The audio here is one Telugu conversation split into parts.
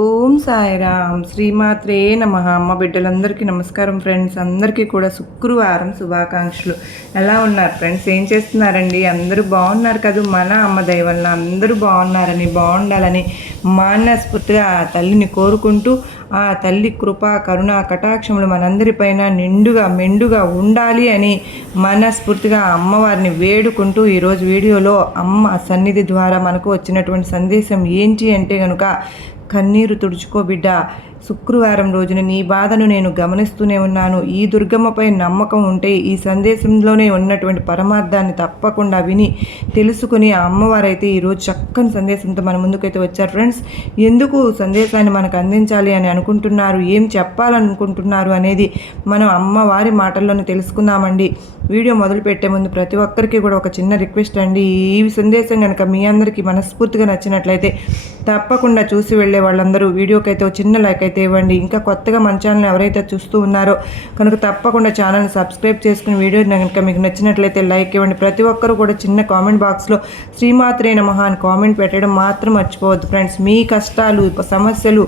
ఓం సాయిరామ్ శ్రీమాత్రే నమః. అమ్మ బిడ్డలందరికీ నమస్కారం ఫ్రెండ్స్. అందరికీ కూడా శుక్రవారం శుభాకాంక్షలు. ఎలా ఉన్నారు ఫ్రెండ్స్? ఏం చేస్తున్నారండి? అందరూ బాగున్నారు కదా? మన అమ్మ దయ వలన అందరూ బాగున్నారని, బాగుండాలని మనస్ఫూర్తిగా ఆ తల్లిని కోరుకుంటూ, ఆ తల్లి కృప కరుణ కటాక్షములు మనందరిపైన నిండుగా మెండుగా ఉండాలి అని మనస్ఫూర్తిగా అమ్మవారిని వేడుకుంటూ ఈరోజు వీడియోలో అమ్మ సన్నిధి ద్వారా మనకు వచ్చినటువంటి సందేశం ఏంటి అంటే కనుక, కన్నీరు తుడుచుకో బిడ్డ, శుక్రవారం రోజున నీ బాధను నేను గమనిస్తూనే ఉన్నాను. ఈ దుర్గమ్మపై నమ్మకం ఉంటే ఈ సందేశంలోనే ఉన్నటువంటి పరమార్థాన్ని తప్పకుండా విని తెలుసుకుని ఆ అమ్మవారైతే ఈరోజు చక్కని సందేశంతో మన ముందుకైతే వచ్చారు ఫ్రెండ్స్. ఎందుకు సందేశాన్ని మనకు అందించాలి అని అనుకుంటున్నారు, ఏం చెప్పాలనుకుంటున్నారు అనేది మనం అమ్మవారి మాటల్లోనే తెలుసుకుందామండి. వీడియో మొదలు పెట్టే ముందు ప్రతి ఒక్కరికి కూడా ఒక చిన్న రిక్వెస్ట్ అండి. ఈ సందేశం కనుక మీ అందరికీ మనస్ఫూర్తిగా నచ్చినట్లయితే తప్పకుండా చూసి వెళ్ళే వాళ్ళందరూ వీడియోకైతే ఒక చిన్న లైక్ అయితే ఇవ్వండి. ఇంకా కొత్తగా మన ఛానల్ ఎవరైతే చూస్తూ ఉన్నారో కనుక తప్పకుండా ఛానల్ని సబ్స్క్రైబ్ చేసుకుని వీడియో కనుక మీకు నచ్చినట్లయితే లైక్ ఇవ్వండి. ప్రతి ఒక్కరు కూడా చిన్న కామెంట్ బాక్స్లో శ్రీమాత్రే నమః అని కామెంట్ పెట్టడం మాత్రం మర్చిపోవద్దు ఫ్రెండ్స్. మీ కష్టాలు సమస్యలు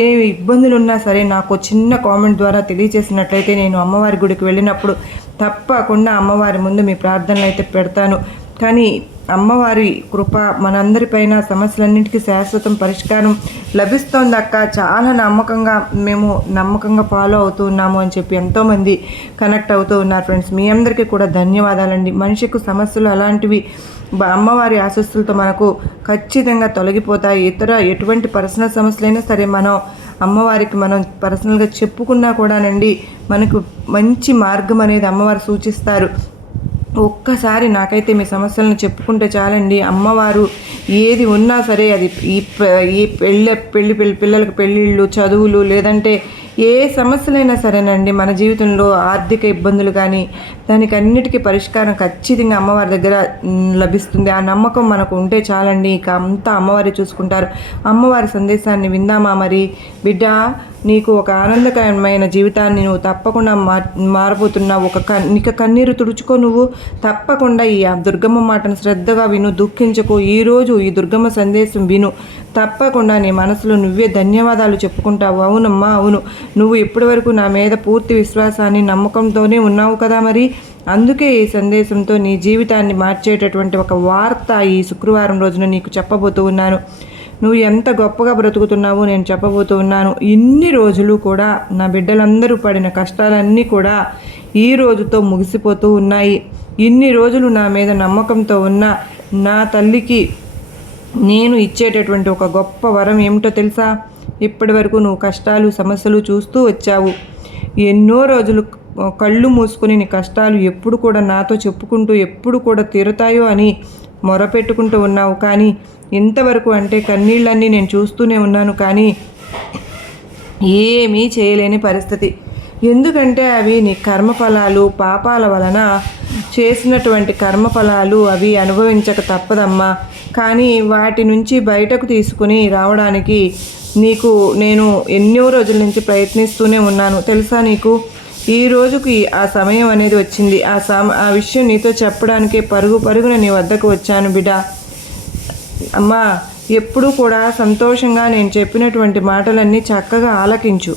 ఏ ఇబ్బందులు ఉన్నా సరే నాకు చిన్న కామెంట్ ద్వారా తెలియజేసినట్లయితే నేను అమ్మవారి గుడికి వెళ్ళినప్పుడు తప్పకుండా అమ్మవారి ముందు మీ ప్రార్థనలు అయితే పెడతాను. కానీ అమ్మవారి కృప మనందరిపైన సమస్యలన్నింటికీ శాశ్వతం పరిష్కారం లభిస్తోంది అక్క, చాలా నమ్మకంగా ఫాలో అవుతూ ఉన్నాము అని చెప్పి ఎంతోమంది కనెక్ట్ అవుతూ ఉన్నారు ఫ్రెండ్స్. మీ అందరికీ కూడా ధన్యవాదాలండి. మనిషికి సమస్యలు అలాంటివి అమ్మవారి ఆశీస్సులతో మనకు ఖచ్చితంగా తొలగిపోతాయి. ఎటువంటి పర్సనల్ సమస్యలైనా సరే మనం అమ్మవారికి మనం పర్సనల్గా చెప్పుకున్నా కూడానండి మనకు మంచి మార్గం అనేది అమ్మవారు సూచిస్తారు. ఒక్కసారి నాకైతే మీ సమస్యలను చెప్పుకుంటే చాలండి, అమ్మవారు ఏది ఉన్నా సరే అది ఈ పిల్లలకు పెళ్ళిళ్ళు, చదువులు, లేదంటే ఏ సమస్యలైనా సరేనండి మన జీవితంలో ఆర్థిక ఇబ్బందులు కానీ దానికి అన్నిటికీ పరిష్కారం ఖచ్చితంగా అమ్మవారి దగ్గర లభిస్తుంది. ఆ నమ్మకం మనకు ఉంటే చాలండి, ఇక అంతా అమ్మవారి చూసుకుంటారు. అమ్మవారి సందేశాన్ని విందామా మరి? బిడ్డ, నీకు ఒక ఆనందకరమైన జీవితాన్ని నువ్వు తప్పకుండా మారబోతున్నావు. నీకు కన్నీరు తుడుచుకో. నువ్వు తప్పకుండా ఈ దుర్గమ్మ మాటను శ్రద్ధగా విను, దుఃఖించకు. ఈరోజు ఈ దుర్గమ్మ సందేశం విను, తప్పకుండా నీ మనసులో నువ్వే ధన్యవాదాలు చెప్పుకుంటావు. అవునమ్మా అవును, నువ్వు ఇప్పటి వరకు నా మీద పూర్తి విశ్వాసాన్ని నమ్మకంతోనే ఉన్నావు కదా, మరి అందుకే ఈ సందేశంతో నీ జీవితాన్ని మార్చేటటువంటి ఒక వార్త ఈ శుక్రవారం రోజున నీకు చెప్పబోతూ ఉన్నాను. నువ్వు ఎంత గొప్పగా బ్రతుకుతున్నావో నేను చెప్పబోతూ ఉన్నాను. ఇన్ని రోజులు కూడా నా బిడ్డలందరూ పడిన కష్టాలన్నీ కూడా ఈ రోజుతో ముగిసిపోతూ ఉన్నాయి. ఇన్ని రోజులు నా మీద నమ్మకంతో ఉన్న నా తల్లికి నేను ఇచ్చేటటువంటి ఒక గొప్ప వరం ఏమిటో తెలుసా? ఇప్పటి వరకు నువ్వు కష్టాలు సమస్యలు చూస్తూ వచ్చావు. ఎన్నో రోజులు కళ్ళు మూసుకొని నీ కష్టాలు ఎప్పుడు కూడా నాతో చెప్పుకుంటూ ఎప్పుడు కూడా తీరుతాయో అని మొరపెట్టుకుంటూ ఉన్నావు. కానీ ఇంతవరకు అంటే కన్నీళ్ళన్నీ నేను చూస్తూనే ఉన్నాను, కానీ ఏమీ చేయలేని పరిస్థితి. ఎందుకంటే అవి నీ కర్మఫలాలు, పాపాల వలన చేసినటువంటి కర్మఫలాలు అవి అనుభవించక తప్పదమ్మా. కానీ వాటి నుంచి బయటకు తీసుకుని రావడానికి నేను ఎన్నో రోజుల నుంచి ప్రయత్నిస్తూనే ఉన్నాను తెలుసా నీకు. ఈ రోజుకి ఆ సమయం అనేది వచ్చింది. ఆ విషయం నీతో చెప్పడానికే పరుగున నీ వద్దకు వచ్చాను బిడ్డ. అమ్మా, ఎప్పుడూ కూడా సంతోషంగా నేను చెప్పినటువంటి మాటలన్నీ చక్కగా ఆలకించు.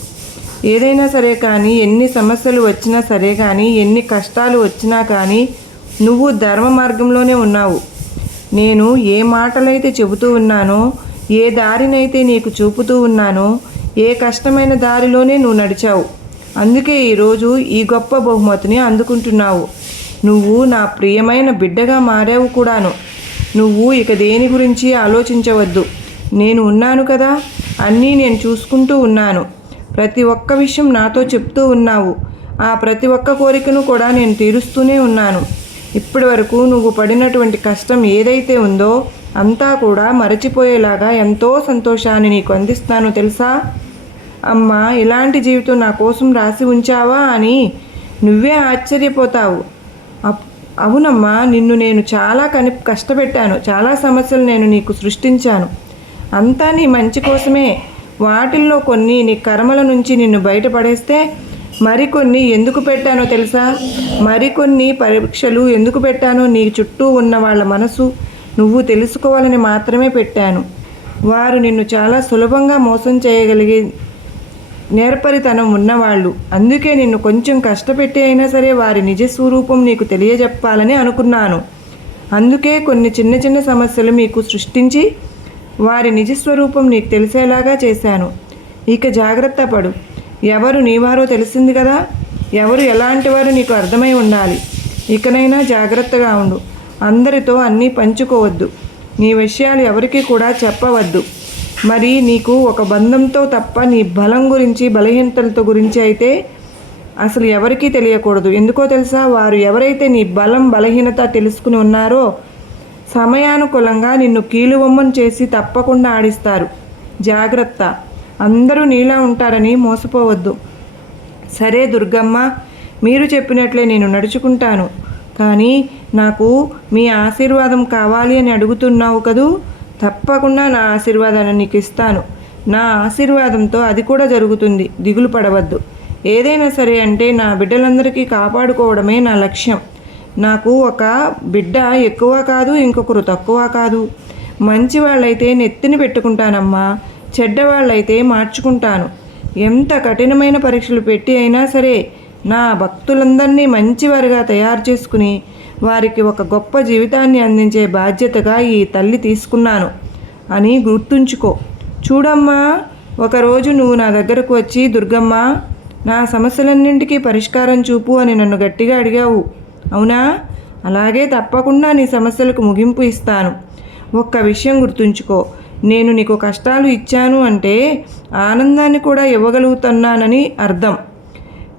ఏదైనా సరే కానీ, ఎన్ని సమస్యలు వచ్చినా సరే కానీ, ఎన్ని కష్టాలు వచ్చినా కానీ నువ్వు ధర్మ మార్గంలోనే ఉన్నావు. నేను ఏ మాటలైతే చెబుతూ ఉన్నానో, ఏ దారినైతే నీకు చూపుతూ ఉన్నానో, ఏ కష్టమైన దారిలోనే నువ్వు నడిచావు. అందుకే ఈరోజు ఈ గొప్ప బహుమతిని అందుకుంటున్నావు. నువ్వు నా ప్రియమైన బిడ్డగా మారావు కూడాను. నువ్వు ఇక దేని గురించి ఆలోచించవద్దు. నేను ఉన్నాను కదా, అన్నీ నేను చూసుకుంటూ ఉన్నాను. ప్రతి ఒక్క విషయం నాతో చెప్తూ ఉన్నావు. ఆ ప్రతి ఒక్క కోరికను కూడా నేను తీరుస్తూనే ఉన్నాను. ఇప్పటి వరకు నువ్వు పడినటువంటి కష్టం ఏదైతే ఉందో అంతా కూడా మరచిపోయేలాగా ఎంతో సంతోషాన్ని నీకు అందిస్తాను తెలుసా. అమ్మా, ఇలాంటి జీవితం నా కోసం రాసి ఉంచావా అని నువ్వే ఆశ్చర్యపోతావు. అవునమ్మా, నిన్ను నేను చాలా కష్టపెట్టాను. చాలా సమస్యలు నేను నీకు సృష్టించాను. అంతా నీ మంచి కోసమే. వాటిల్లో కొన్ని నీ కర్మల నుంచి నిన్ను బయటపడేస్తే మరికొన్ని ఎందుకు పెట్టానో తెలుసా? మరికొన్ని పరీక్షలు ఎందుకు పెట్టానో నీ చుట్టూ ఉన్న వాళ్ళ మనసు నువ్వు తెలుసుకోవాలని మాత్రమే పెట్టాను. వారు నిన్ను చాలా సులభంగా మోసం చేయగలిగే నేర్పరితనం ఉన్నవాళ్ళు. అందుకే నిన్ను కొంచెం కష్టపెట్టి అయినా సరే వారి నిజస్వరూపం నీకు తెలియజెప్పాలని అనుకున్నాను. అందుకే కొన్ని చిన్న చిన్న సమస్యలు మీకు సృష్టించి వారి నిజస్వరూపం నీకు తెలిసేలాగా చేశాను. ఇక జాగ్రత్త పడు. ఎవరు నీవారో తెలిసింది కదా. ఎవరు ఎలాంటి వారు నీకు అర్థమై ఉండాలి. ఇకనైనా జాగ్రత్తగా ఉండు. అందరితో అన్నీ పంచుకోవద్దు. నీ విషయాలు ఎవరికి కూడా చెప్పవద్దు. మరి నీకు ఒక బంధంతో తప్ప నీ బలం గురించి బలహీనతలతో గురించి అయితే అసలు ఎవరికీ తెలియకూడదు. ఎందుకో తెలుసా? వారు ఎవరైతే నీ బలం బలహీనత తెలుసుకుని ఉన్నారో సమయానుకూలంగా నిన్ను కీలుబొమ్మను చేసి తప్పకుండా ఆడిస్తారు. జాగ్రత్త. అందరూ నీలా ఉంటారని మోసపోవద్దు. సరే దుర్గమ్మ, మీరు చెప్పినట్లే నేను నడుచుకుంటాను. కానీ నాకు మీ ఆశీర్వాదం కావాలి అని అడుగుతున్నావు కదూ. తప్పకుండా నా ఆశీర్వాదాన్ని నీకు ఇస్తాను. నా ఆశీర్వాదంతో అది కూడా జరుగుతుంది. దిగులు పడవద్దు. ఏదైనా సరే అంటే నా బిడ్డలందరికీ కాపాడుకోవడమే నా లక్ష్యం. నాకు ఒక బిడ్డ ఎక్కువ కాదు, ఇంకొకరు తక్కువ కాదు. మంచి వాళ్ళైతే నెత్తిని పెట్టుకుంటానమ్మా, చెడ్డవాళ్ళైతే మార్చుకుంటాను. ఎంత కఠినమైన పరీక్షలు పెట్టి అయినా సరే నా భక్తులందరినీ మంచివారిగా తయారు చేసుకుని వారికి ఒక గొప్ప జీవితాన్ని అందించే బాధ్యతగా ఈ తల్లి తీసుకున్నాను అని గుర్తుంచుకో. చూడమ్మా, ఒకరోజు నువ్వు నా దగ్గరకు వచ్చి, దుర్గమ్మ, నా సమస్యలన్నింటికీ పరిష్కారం చూపు అని నన్ను గట్టిగా అడిగావు. అవునా? అలాగే తప్పకుండా నీ సమస్యలకు ముగింపు ఇస్తాను. ఒక్క విషయం గుర్తుంచుకో, నేను నీకు కష్టాలు ఇచ్చాను అంటే ఆనందాన్ని కూడా ఇవ్వగలుగుతున్నానని అర్థం.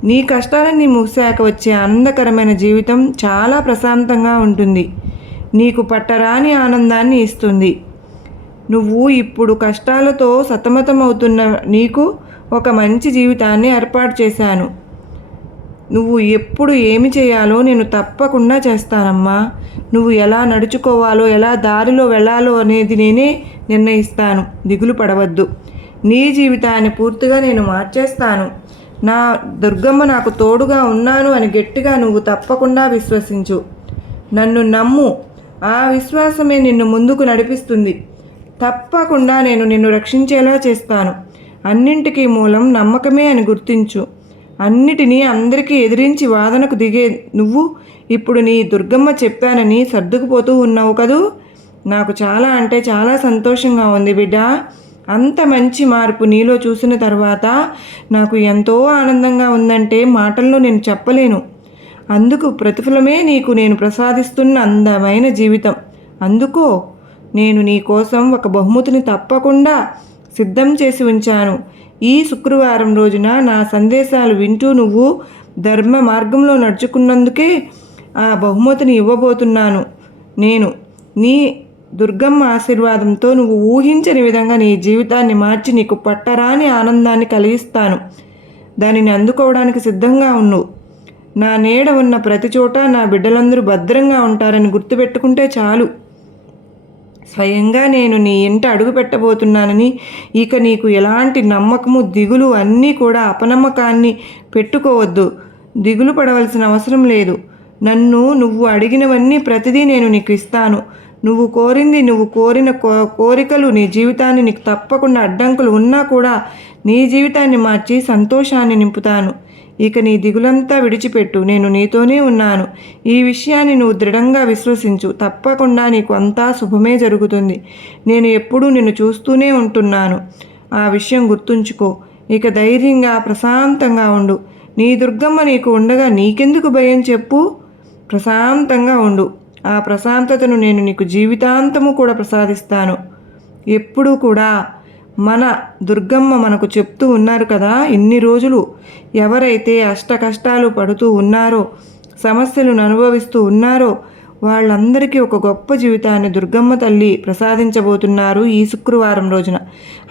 నీ కష్టాలన్నీ ముగిశాక వచ్చే ఆనందకరమైన జీవితం చాలా ప్రశాంతంగా ఉంటుంది. నీకు పట్టరాని ఆనందాన్ని ఇస్తుంది. నువ్వు ఇప్పుడు కష్టాలతో సతమతమవుతున్న నీకు ఒక మంచి జీవితాన్ని ఏర్పాటు చేశాను. నువ్వు ఎప్పుడు ఏమి చేయాలో నేను తప్పకుండా చేస్తానమ్మా. నువ్వు ఎలా నడుచుకోవాలో, ఎలా దారిలో వెళ్ళాలో అనేది నేనే నిర్ణయిస్తాను. దిగులు పడవద్దు. నీ జీవితాన్ని పూర్తిగా నేను మార్చేస్తాను. నా దుర్గమ్మ నాకు తోడుగా ఉన్నాను అని గట్టిగా నువ్వు తప్పకుండా విశ్వసించు. నన్ను నమ్ము. ఆ విశ్వాసమే నిన్ను ముందుకు నడిపిస్తుంది. తప్పకుండా నేను నిన్ను రక్షించేలా చేస్తాను. అన్నింటికీ మూలం నమ్మకమే అని గుర్తించు. అన్నిటినీ అందరికీ ఎదిరించి వాదనకు దిగే నువ్వు ఇప్పుడు నీ దుర్గమ్మ చెప్పానని సర్దుకుపోతూ ఉన్నావు కదూ. నాకు చాలా అంటే చాలా సంతోషంగా ఉంది బిడ్డ. అంత మంచి మార్పు నీలో చూసిన తర్వాత నాకు ఎంతో ఆనందంగా ఉందంటే మాటల్లో నేను చెప్పలేను. అందుకు ప్రతిఫలమే నీకు నేను ప్రసాదిస్తున్న అందమైన జీవితం. అందుకో నేను నీ కోసం ఒక బహుమతిని తప్పకుండా సిద్ధం చేసి ఉంచాను. ఈ శుక్రవారం రోజున నా సందేశాలు వింటూ నువ్వు ధర్మ మార్గంలో నడుచుకున్నందుకే ఆ బహుమతిని ఇవ్వబోతున్నాను. నేను నీ దుర్గమ్మ ఆశీర్వాదంతో నువ్వు ఊహించని విధంగా నీ జీవితాన్ని మార్చి నీకు పట్టరాని ఆనందాన్ని కలిగిస్తాను. దానిని అందుకోవడానికి సిద్ధంగా ఉండు. నా నీడ ఉన్న ప్రతి చోట నా బిడ్డలందరూ భద్రంగా ఉంటారని గుర్తుపెట్టుకుంటే చాలు. స్వయంగా నేను నీ ఇంట అడుగు పెట్టబోతున్నానని ఇక నీకు ఎలాంటి నమ్మకము, దిగులు అన్నీ కూడా అపనమ్మకాన్ని పెట్టుకోవద్దు. దిగులు పడవలసిన అవసరం లేదు. నువ్వు అడిగినవన్నీ ప్రతిదీ నేను నీకు ఇస్తాను. నువ్వు కోరింది, నువ్వు కోరిన కోరికలు నీ జీవితాన్ని నీకు తప్పకుండా అడ్డంకులు ఉన్నా కూడా నీ జీవితాన్ని మార్చి సంతోషాన్ని నింపుతాను. ఇక నీ దిగులంతా విడిచిపెట్టు. నేను నీతోనే ఉన్నాను. ఈ విషయాన్ని నువ్వు దృఢంగా విశ్వసించు. తప్పకుండా నీకు అంతా శుభమే జరుగుతుంది. నేను ఎప్పుడూ నిన్ను చూస్తూనే ఉంటున్నాను. ఆ విషయం గుర్తుంచుకో. ఇక ధైర్యంగా ప్రశాంతంగా ఉండు. నీ దుర్గమ్మ నీకు ఉండగా నీకెందుకు భయం చెప్పు? ప్రశాంతంగా ఉండు. ఆ ప్రశాంతతను నేను నీకు జీవితాంతము కూడా ప్రసాదిస్తాను. ఎప్పుడూ కూడా మన దుర్గమ్మ మనకు చెప్తూ ఉన్నారు కదా, ఇన్ని రోజులు ఎవరైతే అష్ట కష్టాలు పడుతూ ఉన్నారో, సమస్యలను అనుభవిస్తూ ఉన్నారో వాళ్ళందరికీ ఒక గొప్ప జీవితాన్ని దుర్గమ్మ తల్లి ప్రసాదించబోతున్నారు ఈ శుక్రవారం రోజున.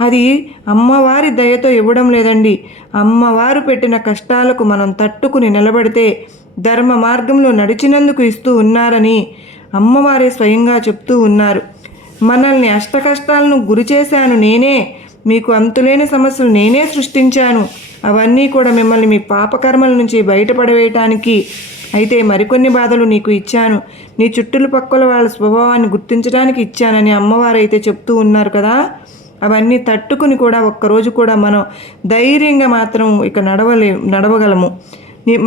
అది అమ్మవారి దయతో ఇవ్వడం లేదండి. అమ్మవారు పెట్టిన కష్టాలకు మనం తట్టుకుని నిలబడితే ధర్మ మార్గంలో నడిచినందుకు ఇస్తూ ఉన్నారని అమ్మవారే స్వయంగా చెప్తూ ఉన్నారు. మనల్ని అష్ట కష్టాలను గురి చేశాను నేనే, మీకు అంతులేని సమస్యలు నేనే సృష్టించాను. అవన్నీ కూడా మిమ్మల్ని మీ పాపకర్మల నుంచి బయటపడవేయటానికి. అయితే మరికొన్ని బాధలు నీకు ఇచ్చాను. నీ చుట్టుపక్కల వాళ్ళ స్వభావాన్ని గుర్తించడానికి ఇచ్చానని అమ్మవారైతే చెప్తూ ఉన్నారు కదా. అవన్నీ తట్టుకుని కూడా ఒక్కరోజు కూడా మనం ధైర్యంగా మాత్రం ఇక నడవగలము.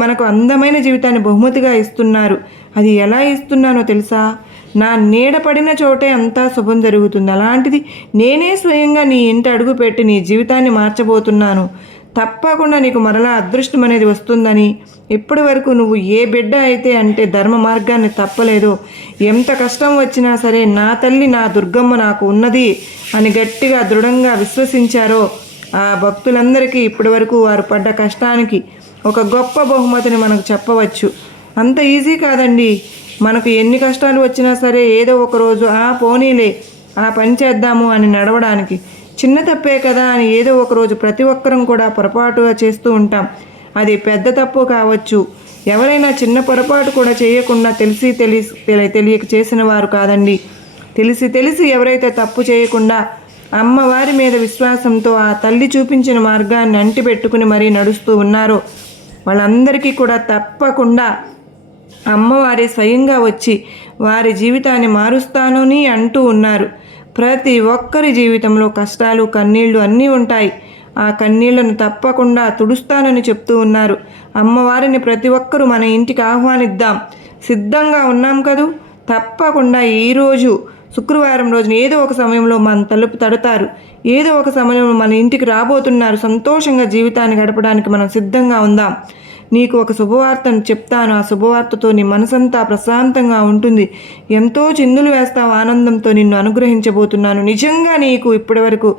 మనకు అందమైన జీవితాన్ని బహుమతిగా ఇస్తున్నారు. అది ఎలా ఇస్తున్నానో తెలుసా? నా నీడ పడిన చోటే అంతా శుభం జరుగుతుంది. అలాంటిది నేనే స్వయంగా నీ ఇంటి అడుగు పెట్టి నీ జీవితాన్ని మార్చబోతున్నాను. తప్పకుండా నీకు మరలా అదృష్టం అనేది వస్తుందని, ఇప్పటి వరకు నువ్వు ఏ బిడ్డ అయితే అంటే ధర్మ మార్గాన్ని తప్పలేదో, ఎంత కష్టం వచ్చినా సరే నా తల్లి నా దుర్గమ్మ నాకు ఉన్నది అని గట్టిగా దృఢంగా విశ్వసించారో ఆ భక్తులందరికీ ఇప్పటి వరకు వారు పడ్డ కష్టానికి ఒక గొప్ప బహుమతిని మనకు చెప్పవచ్చు. అంత ఈజీ కాదండి. మనకు ఎన్ని కష్టాలు వచ్చినా సరే ఏదో ఒకరోజు పోనీలే ఆ పని చేద్దాము అని నడవడానికి, చిన్న తప్పే కదా అని ఏదో ఒకరోజు ప్రతి ఒక్కరం కూడా పొరపాటుగా చేస్తూ ఉంటాం. అది పెద్ద తప్పు కావచ్చు. ఎవరైనా చిన్న పొరపాటు కూడా చేయకుండా తెలియక చేసిన వారు కాదండి. తెలిసి ఎవరైతే తప్పు చేయకుండా అమ్మవారి మీద విశ్వాసంతో ఆ తల్లి చూపించిన మార్గాన్ని అంటిపెట్టుకుని మరీ నడుస్తూ ఉన్నారో వాళ్ళందరికీ కూడా తప్పకుండా అమ్మవారి స్వయంగా వచ్చి వారి జీవితాన్ని మారుస్తానని అంటూ ఉన్నారు. ప్రతి ఒక్కరి జీవితంలో కష్టాలు కన్నీళ్లు అన్నీ ఉంటాయి. ఆ కన్నీళ్లను తప్పకుండా తుడుస్తానని చెప్తూ ఉన్నారు. అమ్మవారిని ప్రతి ఒక్కరూ మన ఇంటికి ఆహ్వానిద్దాం. సిద్ధంగా ఉన్నాం కదూ. తప్పకుండా ఈరోజు శుక్రవారం రోజున ఏదో ఒక సమయంలో మన తలుపు తడతారు. ఏదో ఒక సమయంలో మన ఇంటికి రాబోతున్నారు. సంతోషంగా జీవితాన్ని గడపడానికి మనం సిద్ధంగా ఉందాం. నీకు ఒక శుభవార్తను చెప్తాను. ఆ శుభవార్తతో నీ మనసంతా ప్రశాంతంగా ఉంటుంది. ఎంతో చిందులు వేస్తావు. ఆనందంతో నిన్ను అనుగ్రహించబోతున్నాను. నిజంగా నీకు ఇప్పటి వరకు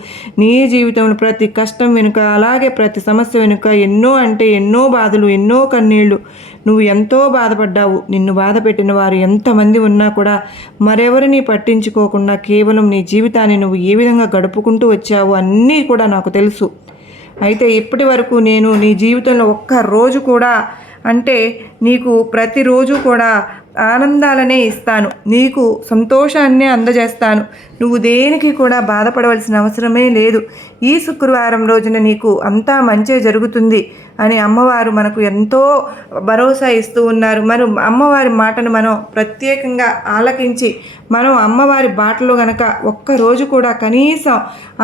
నీ జీవితంలో ప్రతి కష్టం వెనుక, అలాగే ప్రతి సమస్య వెనుక ఎన్నో బాధలు, ఎన్నో కన్నీళ్లు, నువ్వు ఎంతో బాధపడ్డావు. నిన్ను బాధ పెట్టిన వారు ఎంతమంది ఉన్నా కూడా మరెవరిని పట్టించుకోకుండా కేవలం నీ జీవితాన్ని నువ్వు ఏ విధంగా గడుపుకుంటూ వచ్చావు అన్నీ కూడా నాకు తెలుసు. అయితే ఇప్పటి వరకు నేను నీ జీవితంలో ఒక్క రోజు కూడా అంటే నీకు ప్రతిరోజు కూడా ఆనందాలనే ఇస్తాను. నీకు సంతోషాన్నే అందజేస్తాను. నువ్వు దేనికి కూడా బాధపడవలసిన అవసరమే లేదు. ఈ శుక్రవారం రోజున నీకు అంతా మంచి జరుగుతుంది అని అమ్మవారు మనకు ఎంతో భరోసా ఇస్తూ ఉన్నారు. మనం అమ్మవారి మాటను మనం ప్రత్యేకంగా ఆలకించి మనం అమ్మవారి బాటలో గనక ఒక్కరోజు కూడా కనీసం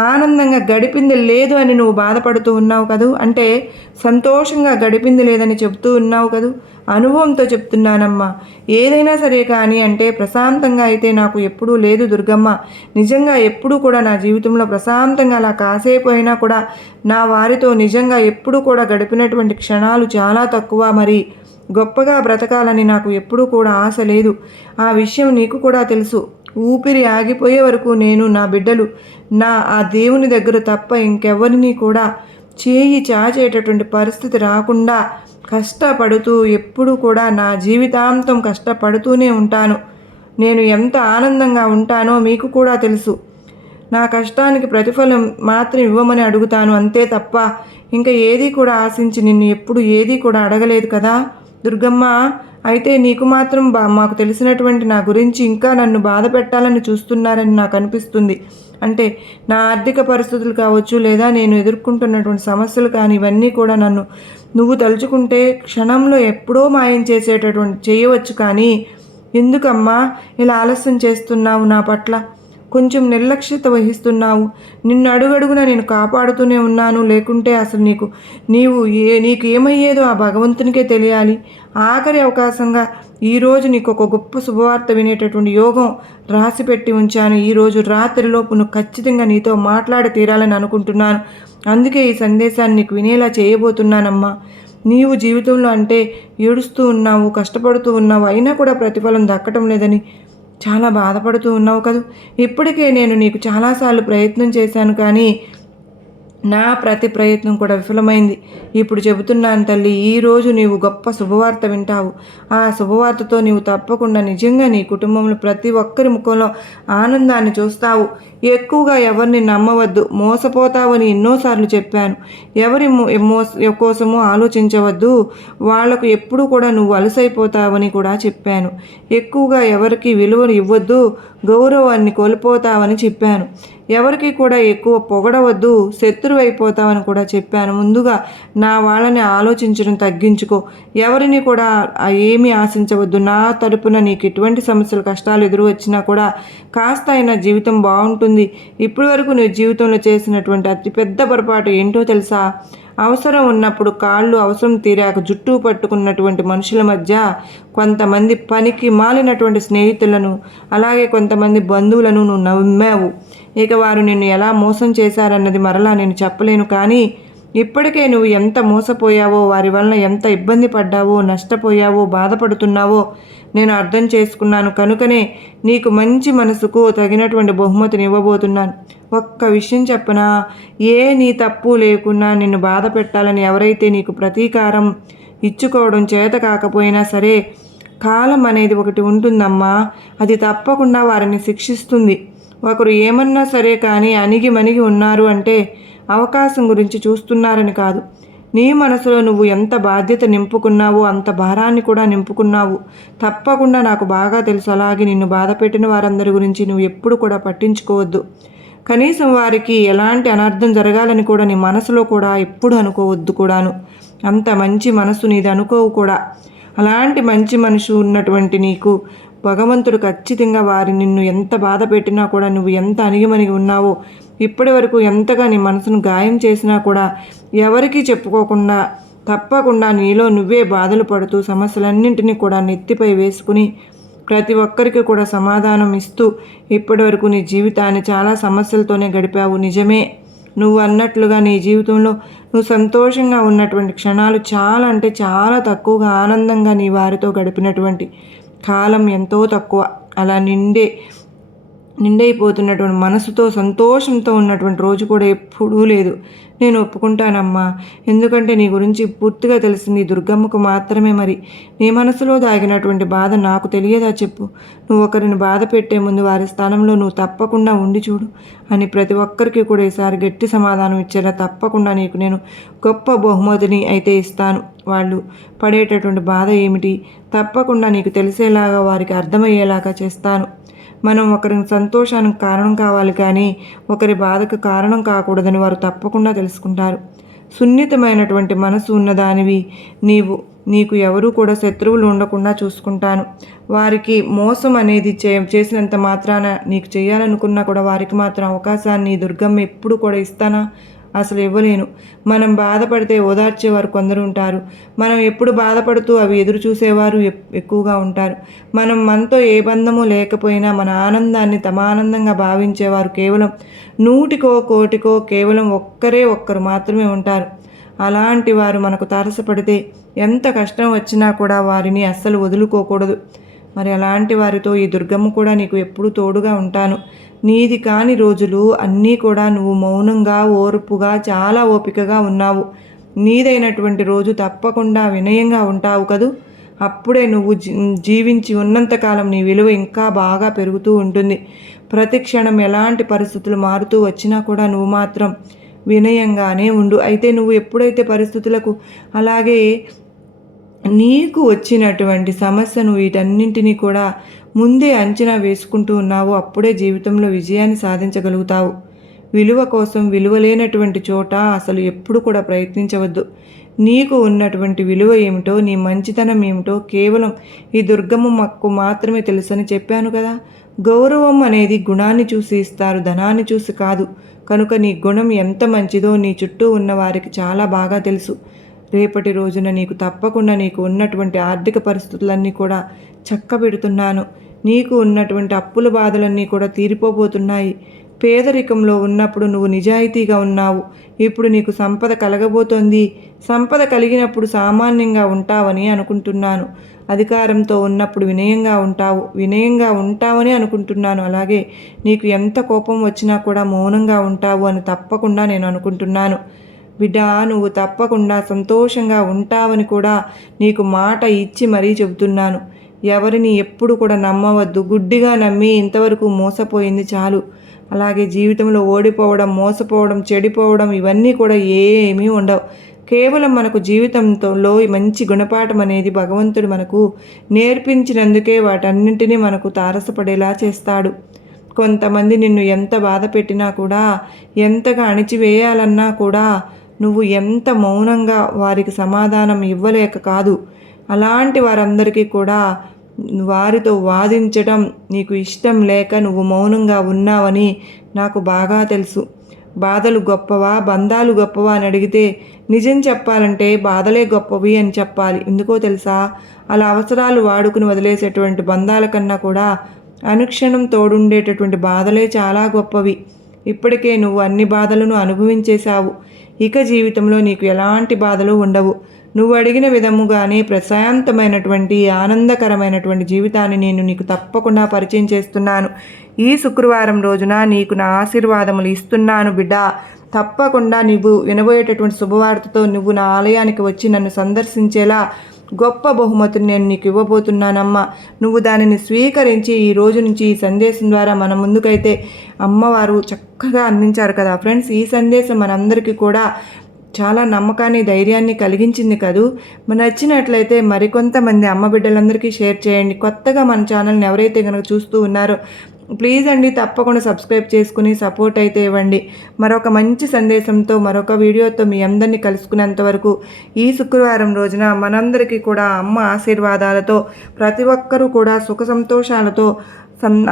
ఆనందంగా గడిపింది లేదు అని నువ్వు బాధపడుతూ ఉన్నావు కదూ, అంటే సంతోషంగా గడిపింది లేదని చెబుతూ ఉన్నావు కదూ. అనుభవంతో చెప్తున్నానమ్మా. ఏదైనా సరే కానీ అంటే ప్రశాంతంగా అయితే నాకు ఎప్పుడూ లేదు దుర్గమ్మ. నిజంగా ఎప్పుడూ కూడా నా జీవితంలో ప్రశాంతంగా అలా కాసేపు అయినా కూడా నా వారితో నిజంగా ఎప్పుడూ కూడా గడిపినటువంటి క్షణాలు చాలా తక్కువ. మరి గొప్పగా బ్రతకాలని నాకు ఎప్పుడూ కూడా ఆశ లేదు. ఆ విషయం నీకు కూడా తెలుసు. ఊపిరి ఆగిపోయే వరకు నేను, నా బిడ్డలు, ఆ దేవుని దగ్గర తప్ప ఇంకెవరిని కూడా చేయి చాచేటటువంటి పరిస్థితి రాకుండా కష్టపడుతూ ఎప్పుడూ కూడా నా జీవితాంతం కష్టపడుతూనే ఉంటాను. నేను ఎంత ఆనందంగా ఉంటానో మీకు కూడా తెలుసు. నా కష్టానికి ప్రతిఫలం మాత్రం ఇవ్వమని అడుగుతాను అంతే తప్ప ఇంకా ఏదీ కూడా ఆశించి నిన్ను ఎప్పుడు ఏదీ కూడా అడగలేదు కదా దుర్గమ్మ. అయితే నీకు మాత్రం మాకు తెలిసినటువంటి నా గురించి ఇంకా నన్ను బాధ పెట్టాలని చూస్తున్నారని నాకు అనిపిస్తుంది. అంటే నా ఆర్థిక పరిస్థితులు కావచ్చు, లేదా నేను ఎదుర్కొంటున్నటువంటి సమస్యలు కానీ, ఇవన్నీ కూడా నువ్వు తలుచుకుంటే క్షణంలో ఎప్పుడో మాయం చేయవచ్చు. కానీ ఎందుకమ్మా ఇలా ఆలస్యం చేస్తున్నావు? నా పట్ల కొంచెం నిర్లక్ష్యత వహిస్తున్నావు. నిన్ను అడుగడుగున నేను కాపాడుతూనే ఉన్నాను. లేకుంటే అసలు నీకు ఏమయ్యేదో ఆ భగవంతునికే తెలియాలి. ఆఖరి అవకాశంగా ఈరోజు నీకు ఒక గొప్ప శుభవార్త వినేటటువంటి యోగం రాసిపెట్టి ఉంచాను. ఈరోజు రాత్రిలోపు నువ్వు ఖచ్చితంగా నీతో మాట్లాడి తీరాలని అనుకుంటున్నాను. అందుకే ఈ సందేశాన్ని నీకు వినేలా చేయబోతున్నానమ్మా. నీవు జీవితంలో అంటే ఏడుస్తూ ఉన్నావు, కష్టపడుతూ ఉన్నావు, అయినా కూడా ప్రతిఫలం దక్కటం లేదని చాలా బాధపడుతూ ఉన్నావు కదా. ఇప్పటికే నేను నీకు చాలాసార్లు ప్రయత్నం చేశాను, కానీ నా ప్రతి ప్రయత్నం కూడా విఫలమైంది. ఇప్పుడు చెబుతున్నాను తల్లి, ఈరోజు నీవు గొప్ప శుభవార్త వింటావు. ఆ శుభవార్తతో నీవు తప్పకుండా నిజంగా నీ కుటుంబంలో ప్రతి ఒక్కరి ముఖంలో ఆనందాన్ని చూస్తావు. ఎక్కువగా ఎవరిని నమ్మవద్దు, మోసపోతావని ఎన్నోసార్లు చెప్పాను. ఎవరి కోసమో ఆలోచించవద్దు, వాళ్లకు ఎప్పుడు కూడా నువ్వు అలసైపోతావని కూడా చెప్పాను. ఎక్కువగా ఎవరికి విలువను ఇవ్వద్దు, గౌరవాన్ని కోల్పోతావని చెప్పాను. ఎవరికి కూడా ఎక్కువ పొగడవద్దు, శత్రువైపోతావని కూడా చెప్పాను. ముందుగా నా వాళ్ళని ఆలోచించడం తగ్గించుకో, ఎవరిని కూడా ఏమీ ఆశించవద్దు. నా తరపున నీకు ఎటువంటి సమస్యలు కష్టాలు ఎదురు వచ్చినా కూడా కాస్త అయినా జీవితం బాగుంటుంది. ఇప్పటి వరకు నువ్వు జీవితంలో చేసినటువంటి అతిపెద్ద పొరపాటు ఏంటో తెలుసా? అవసరం ఉన్నప్పుడు కాళ్ళు, అవసరం తీరాక జుట్టు పట్టుకున్నటువంటి మనుషుల మధ్య కొంతమంది పనికి మాలినటువంటి స్నేహితులను, అలాగే కొంతమంది బంధువులను నువ్వు నమ్మావు. ఇక వారు నిన్ను ఎలా మోసం చేశారన్నది మరలా నేను చెప్పలేను. కానీ ఇప్పటికే నువ్వు ఎంత మోసపోయావో, వారి వలన ఎంత ఇబ్బంది పడ్డావో, నష్టపోయావో, బాధపడుతున్నావో నేను అర్థం చేసుకున్నాను. కనుకనే నీకు మంచి మనసుకు తగినటువంటి బహుమతిని ఇవ్వబోతున్నాను. ఒక్క విషయం చెప్పనా? నీ తప్పు లేకున్నా నిన్ను బాధ పెట్టాలని ఎవరైతే నీకు ప్రతీకారం ఇచ్చుకోవడం చేత కాకపోయినా సరే, కాలం అనేది ఒకటి ఉంటుందమ్మా. అది తప్పకుండా వారిని శిక్షిస్తుంది. ఒకరు ఏమన్నా సరే కానీ అణిగి మణిగి ఉన్నారు అంటే అవకాశం గురించి చూస్తున్నారని కాదు. నీ మనసులో నువ్వు ఎంత బాధ్యత నింపుకున్నావో అంత భారాన్ని కూడా నింపుకున్నావు. తప్పకుండా నాకు బాగా తెలుసు. అలాగే నిన్ను బాధ పెట్టిన వారందరి గురించి నువ్వు ఎప్పుడు కూడా పట్టించుకోవద్దు. కనీసం వారికి ఎలాంటి అనర్థం జరగాలని కూడా నీ మనసులో కూడా ఎప్పుడు అనుకోవద్దు కూడాను. అంత మంచి మనసు నీది అనుకోవు కూడా. అలాంటి మంచి మనసు ఉన్నటువంటి నీకు భగవంతుడు ఖచ్చితంగా వారి నిన్ను ఎంత బాధ పెట్టినా కూడా, నువ్వు ఎంత అణిగిమణిగి ఉన్నావో, ఇప్పటి వరకు ఎంతగా నీ మనసును గాయం చేసినా కూడా ఎవరికీ చెప్పుకోకుండా తప్పకుండా నీలో నువ్వే బాధలు పడుతూ సమస్యలన్నింటినీ కూడా నెత్తిపై వేసుకుని ప్రతి ఒక్కరికి కూడా సమాధానం ఇస్తూ ఇప్పటి వరకు నీ జీవితాన్ని చాలా సమస్యలతోనే గడిపావు. నిజమే, నువ్వు అన్నట్లుగా నీ జీవితంలో నువ్వు సంతోషంగా ఉన్నటువంటి క్షణాలు చాలా అంటే చాలా తక్కువగా, ఆనందంగా నీ వారితో గడిపినటువంటి కాలం ఎంతో తక్కువ. అలా నిండైపోతున్నటువంటి మనసుతో సంతోషంతో ఉన్నటువంటి రోజు కూడా ఎప్పుడూ లేదు. నేను ఒప్పుకుంటానమ్మా. ఎందుకంటే నీ గురించి పూర్తిగా తెలిసింది దుర్గమ్మకు మాత్రమే. మరి నీ మనసులో దాగినటువంటి బాధ నాకు తెలియదా చెప్పు? నువ్వు ఒకరిని బాధ పెట్టే ముందు వారి స్థానంలో నువ్వు తప్పకుండా ఉండి చూడు అని ప్రతి ఒక్కరికి కూడా ఈసారి గట్టి సమాధానం ఇచ్చారా. తప్పకుండా నీకు నేను గొప్ప బహుమతిని అయితే ఇస్తాను. వాళ్ళు పడేటటువంటి బాధ ఏమిటి తప్పకుండా నీకు తెలిసేలాగా, వారికి అర్థమయ్యేలాగా చేస్తాను. మనం ఒకరి సంతోషానికి కారణం కావాలి కానీ ఒకరి బాధకు కారణం కాకూడదని వారు తప్పకుండా తెలుసుకుంటారు. సున్నితమైనటువంటి మనసు ఉన్నదానివి నీకు ఎవరూ కూడా శత్రువులు ఉండకుండా చూసుకుంటాను. వారికి మోసం అనేది చేసినంత మాత్రాన నీకు చేయాలనుకున్నా కూడా వారికి మాత్రం అవకాశాన్ని దుర్గమ్మ ఎప్పుడు కూడా ఇస్తానా? అసలు ఇవ్వలేను. మనం బాధపడితే ఓదార్చేవారు కొందరు ఉంటారు. మనం ఎప్పుడు బాధపడుతూ అవి ఎదురు చూసేవారు ఎక్కువగా ఉంటారు. మనతో ఏ బంధము లేకపోయినా మన ఆనందాన్ని తమ ఆనందంగా భావించేవారు కేవలం 100కో 1,00,000కో కేవలం ఒక్కరు మాత్రమే ఉంటారు. అలాంటి వారు మనకు తారసపడితే ఎంత కష్టం వచ్చినా కూడా వారిని అస్సలు వదులుకోకూడదు. మరి అలాంటి వారితో ఈ దుర్గమ్మ కూడా నీకు ఎప్పుడూ తోడుగా ఉంటాను. నీది కాని రోజులు అన్నీ కూడా నువ్వు మౌనంగా, ఓర్పుగా, చాలా ఓపికగా ఉన్నావు. నీదైనటువంటి రోజు తప్పకుండా వినయంగా ఉంటావు కదూ. అప్పుడే నువ్వు జీవించి ఉన్నంతకాలం నీ విలువ ఇంకా బాగా పెరుగుతూ ఉంటుంది. ప్రతి క్షణం ఎలాంటి పరిస్థితులు మారుతూ వచ్చినా కూడా నువ్వు మాత్రం వినయంగానే ఉండు. అయితే నువ్వు ఎప్పుడైతే పరిస్థితులకు అలాగే నీకు వచ్చినటువంటి సమస్యను వీటన్నింటినీ కూడా ముందే అంచనా వేసుకుంటూ ఉన్నావు. అప్పుడే జీవితంలో విజయాన్ని సాధించగలుగుతావు. విలువ కోసం విలువలేనటువంటి చోట అసలు ఎప్పుడు కూడా ప్రయత్నించవద్దు. నీకు ఉన్నటువంటి విలువ ఏమిటో, నీ మంచితనం ఏమిటో కేవలం ఈ దుర్గమ్మకు మాత్రమే తెలుసని చెప్పాను కదా. గౌరవం అనేది గుణాన్ని చూసి ఇస్తారు, ధనాన్ని చూసి కాదు. కనుక నీ గుణం ఎంత మంచిదో నీ చుట్టూ ఉన్న వారికి చాలా బాగా తెలుసు. రేపటి రోజున నీకు తప్పకుండా నీకు ఉన్నటువంటి ఆర్థిక పరిస్థితులన్నీ కూడా చక్కబెడుతున్నాను. నీకు ఉన్నటువంటి అప్పుల బాధలన్నీ కూడా తీరిపోబోతున్నాయి. పేదరికంలో ఉన్నప్పుడు నువ్వు నిజాయితీగా ఉన్నావు. ఇప్పుడు నీకు సంపద కలగబోతోంది. సంపద కలిగినప్పుడు సామాన్యంగా ఉంటావని అనుకుంటున్నాను. అధికారంతో ఉన్నప్పుడు వినయంగా ఉంటావని అనుకుంటున్నాను. అలాగే నీకు ఎంత కోపం వచ్చినా కూడా మౌనంగా ఉంటావు అని తప్పకుండా నేను అనుకుంటున్నాను. బిడ్డ, నువ్వు తప్పకుండా సంతోషంగా ఉంటావని కూడా నీకు మాట ఇచ్చి మరీ చెబుతున్నాను. ఎవరిని ఎప్పుడు కూడా నమ్మవద్దు. గుడ్డిగా నమ్మి ఇంతవరకు మోసపోయింది చాలు. అలాగే జీవితంలో ఓడిపోవడం, మోసపోవడం, చెడిపోవడం ఇవన్నీ కూడా ఏమీ ఉండవు. కేవలం మనకు జీవితంలో మంచి గుణపాఠం అనేది భగవంతుడు మనకు నేర్పించినందుకే వాటన్నింటినీ మనకు తారసపడేలా చేస్తాడు. కొంతమంది నిన్ను ఎంత బాధ పెట్టినా కూడా, ఎంతగా అణిచివేయాలన్నా కూడా నువ్వు ఎంత మౌనంగా వారికి సమాధానం ఇవ్వలేక కాదు. అలాంటి వారందరికీ కూడా వారితో వాదించడం నీకు ఇష్టం లేక నువ్వు మౌనంగా ఉన్నావని నాకు బాగా తెలుసు. బాధలు గొప్పవా, బంధాలు గొప్పవా అని అడిగితే నిజం చెప్పాలంటే బాధలే గొప్పవి అని చెప్పాలి. ఎందుకో తెలుసా? అలా అవసరాలు వాడుకుని వదిలేసేటువంటి బంధాల కన్నా కూడా అనుక్షణం తోడుండేటటువంటి బాధలే చాలా గొప్పవి. ఇప్పటికే నువ్వు అన్ని బాధలను అనుభవించేశావు. ఇక జీవితంలో నీకు ఎలాంటి బాధలు ఉండవు. నువ్వు అడిగిన విధముగానే ప్రశాంతమైనటువంటి ఆనందకరమైనటువంటి జీవితాన్ని నేను నీకు తప్పకుండా పరిచయం చేస్తున్నాను. ఈ శుక్రవారం రోజున నీకు నా ఆశీర్వాదములు ఇస్తున్నాను బిడ్డ. తప్పకుండా నువ్వు వినబోయేటటువంటి శుభవార్తతో నువ్వు నా ఆలయానికి వచ్చి నన్ను సందర్శించేలా గొప్ప బహుమతిని నేను నీకు ఇవ్వబోతున్నానమ్మా. నువ్వు దానిని స్వీకరించి ఈ రోజు నుంచి ఈ సందేశం ద్వారా మన ముందుకైతే అమ్మవారు చక్కగా అందించారు కదా ఫ్రెండ్స్. ఈ సందేశం మనందరికీ కూడా చాలా నమ్మకాన్ని, ధైర్యాన్ని కలిగించింది కదూ. నచ్చినట్లయితే మరికొంతమంది అమ్మ బిడ్డలందరికీ షేర్ చేయండి. కొత్తగా మన ఛానల్ని ఎవరైతే కనుక చూస్తూ ఉన్నారో ప్లీజ్ అండి తప్పకుండా సబ్స్క్రైబ్ చేసుకుని సపోర్ట్ అయితే ఇవ్వండి. మరొక మంచి సందేశంతో మరొక వీడియోతో మీ అందరినీ కలుసుకునేంత వరకు ఈ శుక్రవారం రోజున మనందరికీ కూడా అమ్మ ఆశీర్వాదాలతో ప్రతి ఒక్కరూ కూడా సుఖ సంతోషాలతో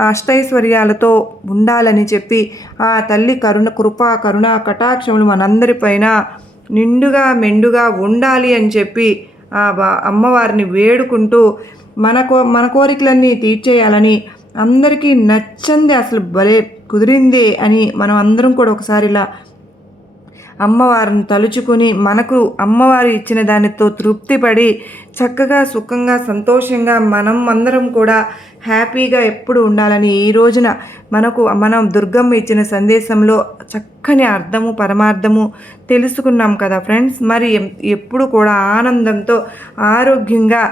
అష్టైశ్వర్యాలతో ఉండాలని చెప్పి ఆ తల్లి కరుణ కటాక్షములు మనందరిపైన నిండుగా మెండుగా ఉండాలి అని చెప్పి ఆ అమ్మవారిని వేడుకుంటూ మన కోరికలన్నీ తీర్చేయాలని, అందరికీ నచ్చంది అసలు భలే కుదిరింది అని మనం అందరం కూడా ఒకసారి ఇలా అమ్మవారిని తలుచుకుని మనకు అమ్మవారు ఇచ్చిన దానితో తృప్తిపడి చక్కగా సుఖంగా సంతోషంగా మనం అందరం కూడా హ్యాపీగా ఎప్పుడు ఉండాలని ఈ రోజున మనం దుర్గమ్మ ఇచ్చిన సందేశంలో చక్కని అర్థము పరమార్థము తెలుసుకున్నాం కదా ఫ్రెండ్స్. మరి ఎప్పుడు కూడా ఆనందంతో ఆరోగ్యంగా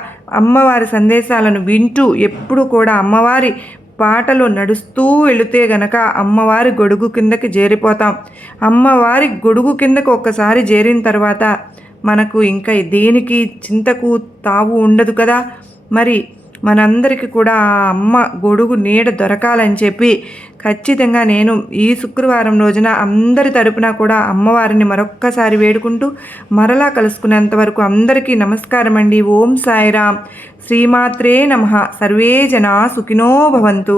అమ్మవారి సందేశాలను వింటూ ఎప్పుడు కూడా అమ్మవారి పాటలో నడుస్తూ వెళితే గనక అమ్మవారి గొడుగు కిందకి చేరిపోతాం. అమ్మవారి గొడుగు కిందకు ఒక్కసారి చేరిన తర్వాత మనకు ఇంకా దేనికి చింతకు తావు ఉండదు కదా. మరి మనందరికీ కూడా ఆ అమ్మ గొడుగు నీడ దొరకాలని చెప్పి ఖచ్చితంగా నేను ఈ శుక్రవారం రోజున అందరి తరపున కూడా అమ్మవారిని మరొక్కసారి వేడుకుంటూ మరలా కలుసుకునేంత వరకు అందరికీ నమస్కారం అండి. ఓం సాయిరామ్. శ్రీమాత్రే నమః. సర్వే జనా సుఖినో భవంతు.